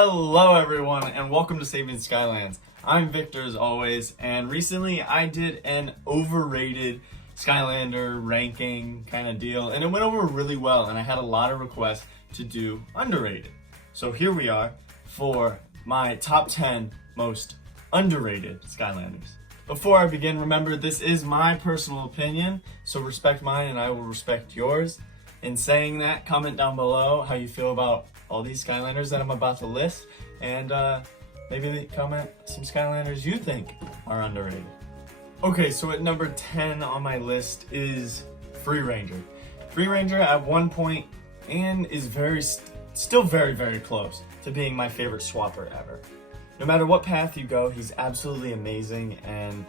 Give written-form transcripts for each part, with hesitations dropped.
Hello everyone and welcome to Saving Skylands. I'm Victor as always, and recently I did an overrated Skylander ranking kind of deal, and it went over really well, and I had a lot of requests to do underrated. So here we are for my top 10 most underrated Skylanders. Before I begin, remember this is my personal opinion, so respect mine and I will respect yours. In saying that, comment down below how you feel about all these Skylanders that I'm about to list, and maybe comment some Skylanders you think are underrated. Okay, so at number 10 on my list is Free Ranger. Free Ranger at one point and is still very close to being my favorite swapper ever. No matter what path you go, he's absolutely amazing, and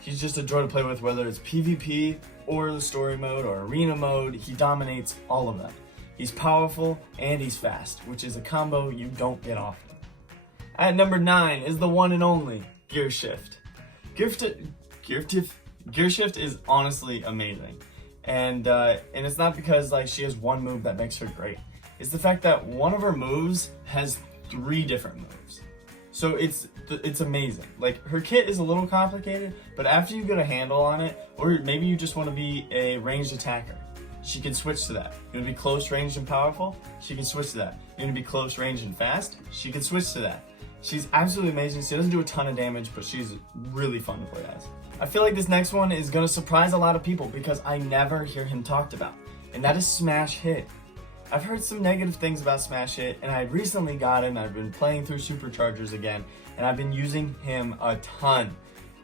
he's just a joy to play with, whether it's PvP or the story mode or arena mode. He dominates all of them. He's powerful and he's fast, which is a combo you don't get often. At number 9 is the one and only Gear Shift. Gear Shift is honestly amazing, and it's not because she has one move that makes her great. It's the fact that one of her moves has 3 different moves. So it's amazing. Her kit is a little complicated, but after you get a handle on it, or maybe you just want to be a ranged attacker, she can switch to that. You want to be close, ranged, and powerful? She can switch to that. You want to be close, ranged, and fast? She can switch to that. She's absolutely amazing. She doesn't do a ton of damage, but she's really fun to play as. I feel like this next one is going to surprise a lot of people because I never hear him talked about, and that is Smash Hit. I've heard some negative things about Smash Hit, and I recently got him. I've been playing through Superchargers again, and I've been using him a ton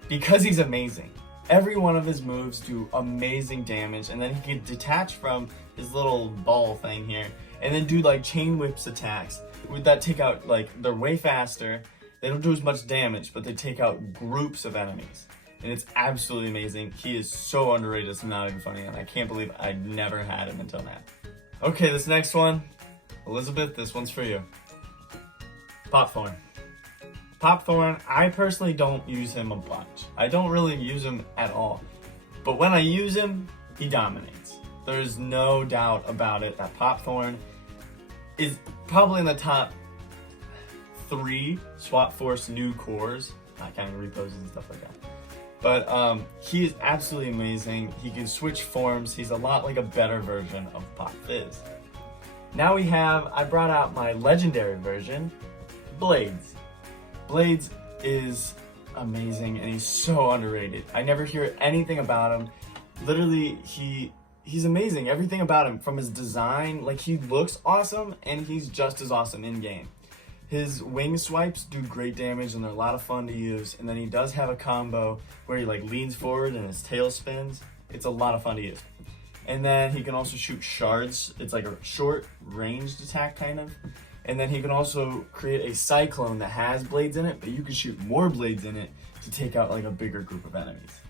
because he's amazing. Every one of his moves do amazing damage, and then he can detach from his little ball thing here, and then do chain whips attacks that take out, they're way faster. They don't do as much damage, but they take out groups of enemies, and it's absolutely amazing. He is so underrated, it's not even funny, and I can't believe I never had him until now. Okay, this next one, Elizabeth, this one's for you. Pop Thorn. Pop Thorn, I personally don't use him a bunch. I don't really use him at all. But when I use him, he dominates. There's no doubt about it that Pop Thorn is probably in the top 3 Swap Force new cores. Not counting reposes and stuff like that. But he is absolutely amazing. He can switch forms. He's a lot like a better version of Pop Fizz. Now I brought out my legendary version, Blades. Blades is amazing and he's so underrated. I never hear anything about him. Literally, he's amazing. Everything about him, from his design, he looks awesome and he's just as awesome in game. His wing swipes do great damage and they're a lot of fun to use, and then he does have a combo where he leans forward and his tail spins. It's a lot of fun to use. And then he can also shoot shards. It's like a short ranged attack kind of. And then he can also create a cyclone that has blades in it, but you can shoot more blades in it to take out a bigger group of enemies.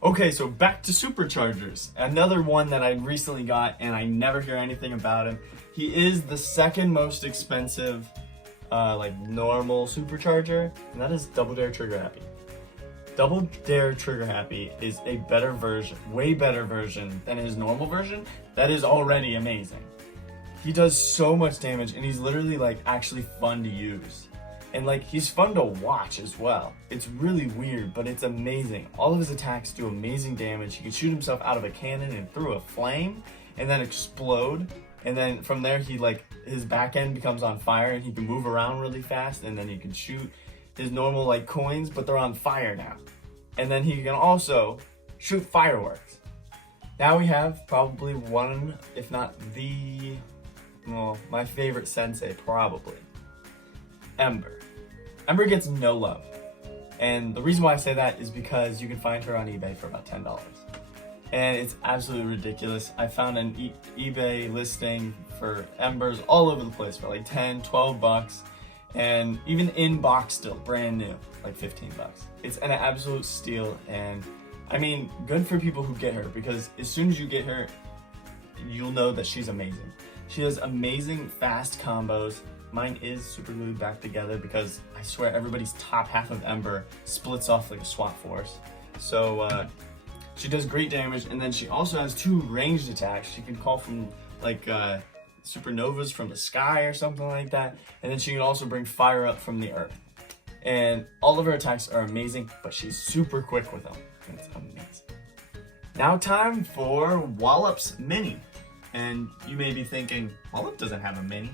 Okay, so back to Superchargers. Another one that I recently got and I never hear anything about him. He is the second most expensive normal Supercharger, and that is Double Dare Trigger Happy. Double Dare Trigger Happy is a better version, way better version than his normal version that is already amazing. He does so much damage and he's literally actually fun to use. And he's fun to watch as well. It's really weird, but it's amazing. All of his attacks do amazing damage. He can shoot himself out of a cannon and through a flame and then explode. And then from there, his back end becomes on fire and he can move around really fast, and then he can shoot his normal coins, but they're on fire now. And then he can also shoot fireworks. Now we have probably one, if not my favorite sensei, probably. Ember. Ember gets no love. And the reason why I say that is because you can find her on eBay for about $10. And it's absolutely ridiculous. I found an eBay listing for Embers all over the place for $10, $12, and even in box still, brand new, $15. It's an absolute steal, and I mean, good for people who get her, because as soon as you get her, you'll know that she's amazing. She has amazing fast combos. Mine is super glued back together because I swear everybody's top half of Ember splits off like a Swap Force. So she does great damage, and then she also has 2 ranged attacks. She can call from supernovas from the sky or something like that. And then she can also bring fire up from the earth. And all of her attacks are amazing, but she's super quick with them. It's amazing. Now time for Wallop's mini. And you may be thinking, Wallop doesn't have a mini.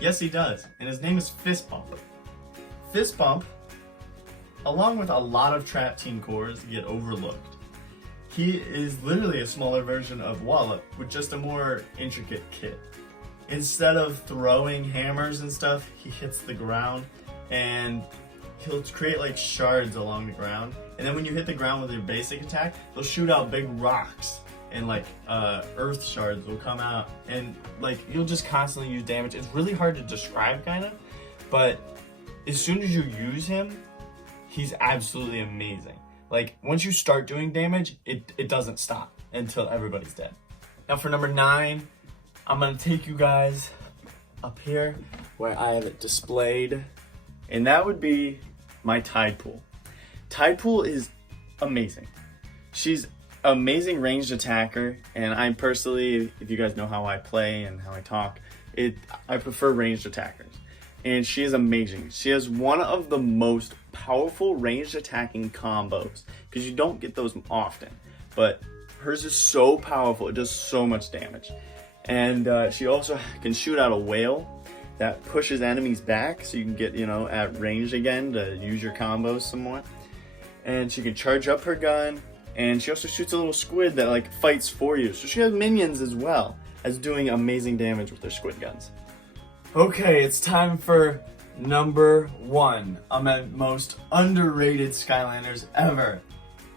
Yes, he does. And his name is Fist Bump. Fist Bump, along with a lot of Trap Team cores, get overlooked. He is literally a smaller version of Wallop with just a more intricate kit. Instead of throwing hammers and stuff, he hits the ground and he'll create like shards along the ground. And then when you hit the ground with your basic attack, they'll shoot out big rocks and like earth shards will come out, and like you'll just constantly use damage. It's really hard to describe kind of, but as soon as you use him, he's absolutely amazing. Like once you start doing damage, it doesn't stop until everybody's dead. Now for number 9, I'm gonna take you guys up here where I have it displayed, and that would be my Tidepool. Tidepool is amazing. She's amazing ranged attacker, and I'm personally, if you guys know how I play and how I talk, I prefer ranged attackers. And she is amazing. She has one of the most powerful ranged attacking combos, because you don't get those often, but hers is so powerful, it does so much damage. And she also can shoot out a whale that pushes enemies back, so you can get, at range again to use your combos some more. And she can charge up her gun, and she also shoots a little squid that like fights for you. So she has minions as well as doing amazing damage with her squid guns. Okay, it's time for number 1 on my most underrated Skylanders ever.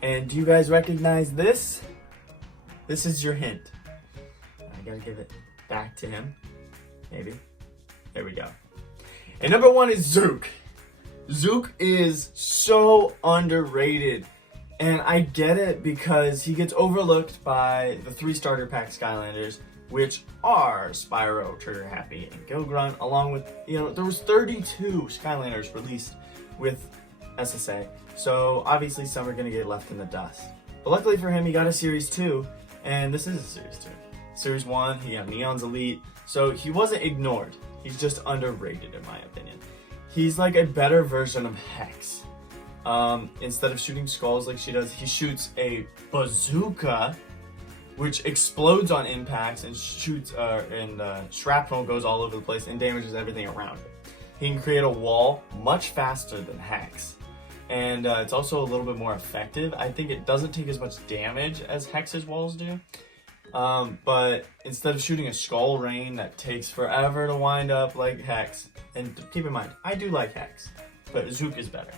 And do you guys recognize this? This is your hint. I gotta give it back to him. Maybe. There we go. And number 1 is Zook. Zook is so underrated. And I get it because he gets overlooked by the 3 starter pack Skylanders, which are Spyro, Trigger Happy, and Gilgrunt, along with, there was 32 Skylanders released with SSA. So obviously some are gonna get left in the dust. But luckily for him, he got a Series 2, and this is a Series 2. Series 1, he got Neon's Elite, so he wasn't ignored. He's just underrated in my opinion. He's like a better version of Hex. Instead of shooting skulls like she does, he shoots a bazooka, which explodes on impacts and shoots, shrapnel goes all over the place and damages everything around it. He can create a wall much faster than Hex. And it's also a little bit more effective. I think it doesn't take as much damage as Hex's walls do. But instead of shooting a skull rain that takes forever to wind up like Hex, and keep in mind, I do like Hex, but Zook is better.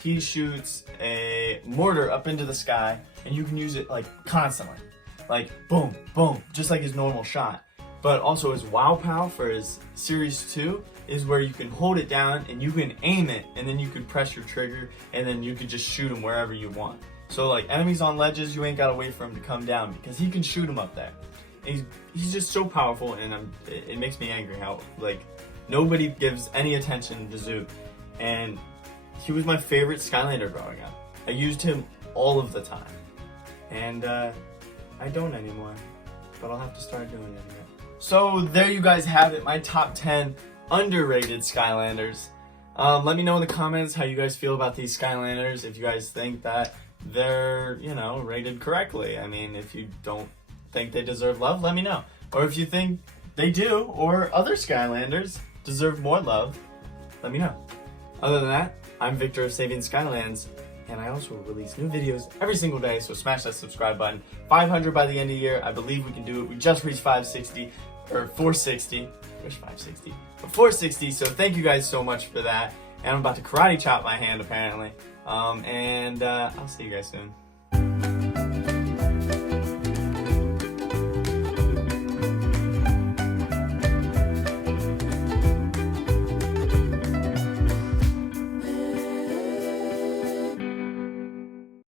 He shoots a mortar up into the sky, and you can use it like constantly. Like boom, boom, just like his normal shot. But also his Wow Pow for his Series 2 is where you can hold it down and you can aim it, and then you could press your trigger, and then you could just shoot him wherever you want. So like enemies on ledges, you ain't gotta wait for him to come down because he can shoot him up there. And he's just so powerful, and it makes me angry how like nobody gives any attention to Zook. And he was my favorite Skylander growing up. I used him all of the time. And I don't anymore, but I'll have to start doing it again. So there you guys have it, my top 10 underrated Skylanders. Let me know in the comments how you guys feel about these Skylanders, if you guys think that they're, rated correctly. I mean, if you don't think they deserve love, let me know. Or if you think they do, or other Skylanders deserve more love, let me know. Other than that, I'm Victor of Saving Skylands, and I also release new videos every single day, so smash that subscribe button. 500 by the end of the year. I believe we can do it. We just reached 560, or 460. I wish 560, but 460, so thank you guys so much for that. And I'm about to karate chop my hand, apparently. I'll see you guys soon.